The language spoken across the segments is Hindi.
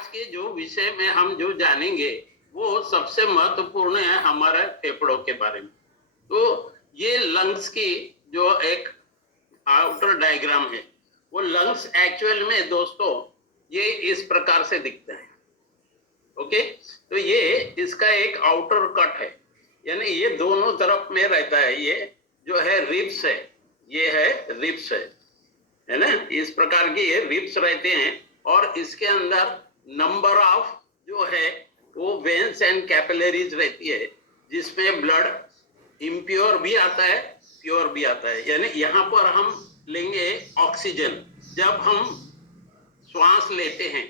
आज के जो विषय में हम जो जानेंगे वो सबसे महत्वपूर्ण है हमारे फेफड़ों के बारे में। तो ये लंग्स की जो एक आउटर डायग्राम है, वो लंग्स एक्चुअल में दोस्तों ये इस प्रकार से दिखता है। ओके, तो ये इसका एक आउटर कट है, यानी ये दोनों तरफ में रहता है। ये जो है रिब्स है, ये है रिब्स है ना, इस प्रकार के ये रिब्स रहते हैं। और इसके अंदर नंबर ऑफ जो है वो वेन्स एंड कैपिलरीज रहती है, जिसमें ब्लड इम्प्योर भी आता है, प्योर भी आता है। यानी यहाँ पर हम लेंगे ऑक्सीजन। जब हम श्वास लेते हैं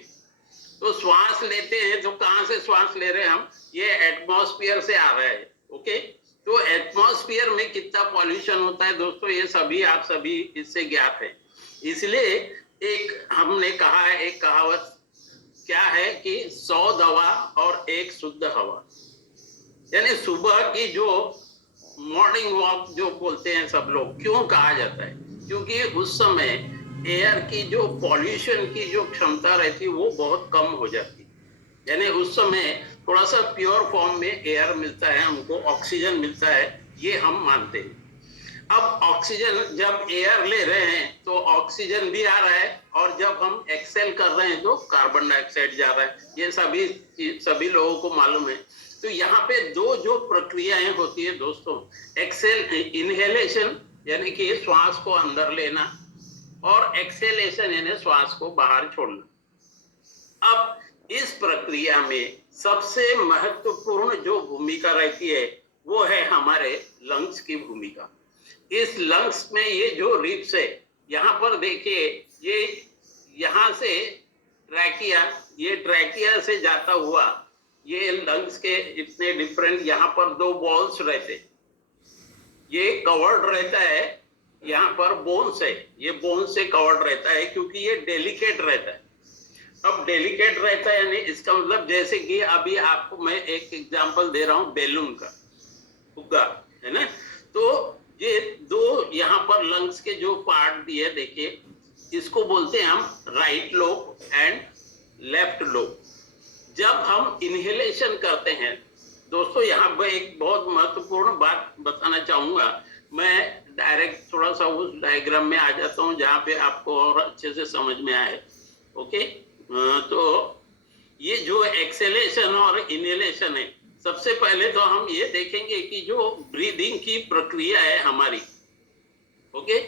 तो श्वास लेते हैं तो कहाँ से श्वास ले रहे हैं हम? ये एटमॉस्फेयर से आ रहा है। ओके, तो एटमॉस्फेयर में कितना पॉल्यूशन होता है दोस्तों, ये सभी आप सभी इससे ज्ञात है। इसलिए एक हमने कहा है, एक कहावत क्या है कि 100 दवा और एक शुद्ध हवा। यानी सुबह की जो मॉर्निंग वॉक जो बोलते हैं सब लोग, क्यों कहा जाता है? क्योंकि उस समय एयर की जो पॉल्यूशन की जो क्षमता रहती है वो बहुत कम हो जाती है। यानी उस समय थोड़ा सा प्योर फॉर्म में एयर मिलता है हमको, ऑक्सीजन मिलता है, ये हम मानते हैं। अब ऑक्सीजन जब एयर ले रहे हैं तो ऑक्सीजन भी आ रहा है, और जब हम एक्सेल कर रहे हैं तो कार्बन डाइऑक्साइड जा रहा है। ये सभी लोगों को मालूम है। तो यहाँ पे दो जो प्रक्रियाएं होती है दोस्तों, एक्सेल इनहेलेशन यानी कि श्वास को अंदर लेना, और एक्सेलेशन यानी श्वास को बाहर छोड़ना। अब इस प्रक्रिया में सबसे महत्वपूर्ण जो भूमिका रहती है वो है हमारे लंग्स की भूमिका। इस लंग्स में ये जो रिब्स है, यहाँ पर देखिए, ये यहाँ से ट्रैकिया, ये ट्रैकिया से जाता हुआ ये लंग्स के इतने डिफरेंट, यहाँ पर दो बॉल्स रहते, ये कवर्ड रहता है, यहाँ पर बोन्स है, ये बोन्स से कवर्ड रहता है क्योंकि ये डेलिकेट रहता है। अब डेलिकेट रहता है यानी इसका मतलब जैसे कि अभी आपको मैं एक एग्जांपल दे रहा हूँ बैलून का, फुग्गा है ना। तो ये दो यहाँ पर लंग्स के जो पार्ट दिए देखिए, इसको बोलते हैं हम right lobe and left lobe. जब हम इनहेलेशन करते हैं दोस्तों, यहाँ पर एक बहुत महत्वपूर्ण बात बताना चाहूंगा। मैं डायरेक्ट थोड़ा सा उस डायग्राम में आ जाता हूँ जहाँ पे आपको और अच्छे से समझ में आए। ओके, तो ये जो एक्सेलेशन और इनहेलेशन है, सबसे पहले तो हम ये देखेंगे कि जो ब्रीदिंग की प्रक्रिया है हमारी। ओके,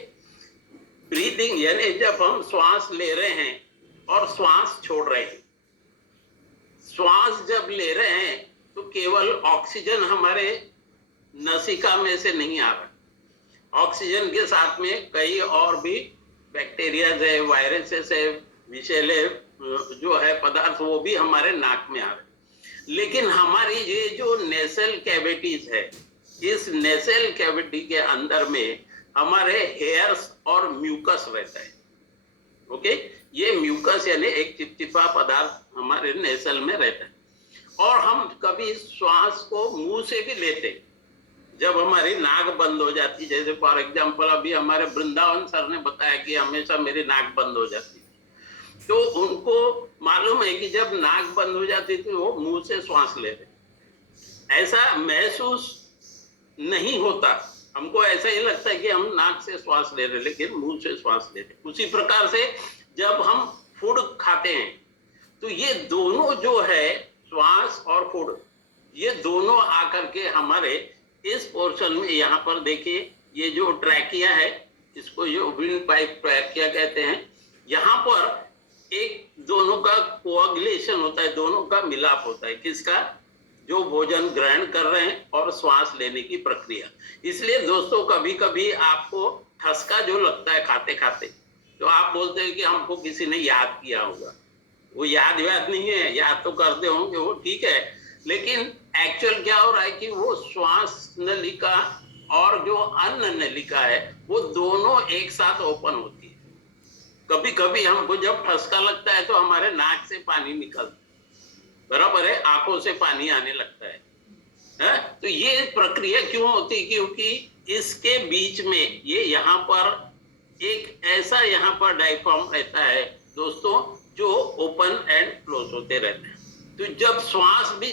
ब्रीदिंग यानी जब हम श्वास ले रहे हैं और श्वास छोड़ रहे हैं। श्वास जब ले रहे हैं तो केवल ऑक्सीजन हमारे नसिका में से नहीं आ रहा, ऑक्सीजन के साथ में कई और भी बैक्टीरिया है, वायरसेस है, विषैले जो है पदार्थ, वो भी हमारे नाक में आ रहे। लेकिन हमारी ये जो नेसल कैविटीज है, इस नेसल कैविटी के अंदर में हमारे हेयर्स और म्यूकस रहता है। ओके, ये म्यूकस यानी एक चिपचिपा पदार्थ हमारे नेसल में रहता है। और हम कभी श्वास को मुंह से भी लेते, जब हमारी नाक बंद हो जाती, जैसे फॉर एग्जांपल अभी हमारे वृंदावन सर ने बताया कि हमेशा मेरी नाक बंद हो जाती, तो उनको मालूम है कि जब नाक बंद हो जाती थी वो मुंह से श्वास ले रहे। ऐसा महसूस नहीं होता, हमको ऐसा ही लगता है कि हम नाक से श्वास ले रहे, लेकिन मुंह से श्वास ले रहे। उसी प्रकार से जब हम फूड खाते हैं तो ये दोनों जो है, श्वास और फूड, ये दोनों आकर के हमारे इस पोर्शन में, यहाँ पर देखिए, ये जो ट्रैकिया है, इसको ये विंड पाइप ट्रैकिया कहते हैं। यहाँ पर एक दोनों का कोअगुलेशन होता है, दोनों का मिलाप होता है। किसका? जो भोजन ग्रहण कर रहे हैं और श्वास लेने की प्रक्रिया। इसलिए दोस्तों कभी कभी आपको ठसका जो लगता है खाते खाते, तो आप बोलते हैं कि हमको किसी ने याद किया होगा। वो याद नहीं है, याद तो करते होंगे, वो ठीक है, लेकिन एक्चुअल क्या हो रहा है कि वो श्वास नलिका और जो अन्न नलिका है वो दोनों एक साथ ओपन होती है। कभी कभी हमको जब ठसका लगता है तो हमारे नाक से पानी निकलता, बराबर है, आंखों से पानी आने लगता है। तो ये प्रक्रिया क्यों होती है? क्योंकि इसके बीच में ये यहाँ पर एक ऐसा यहाँ पर डायफ्राम रहता है दोस्तों, जो ओपन एंड क्लोज होते रहते हैं। तो जब श्वास भी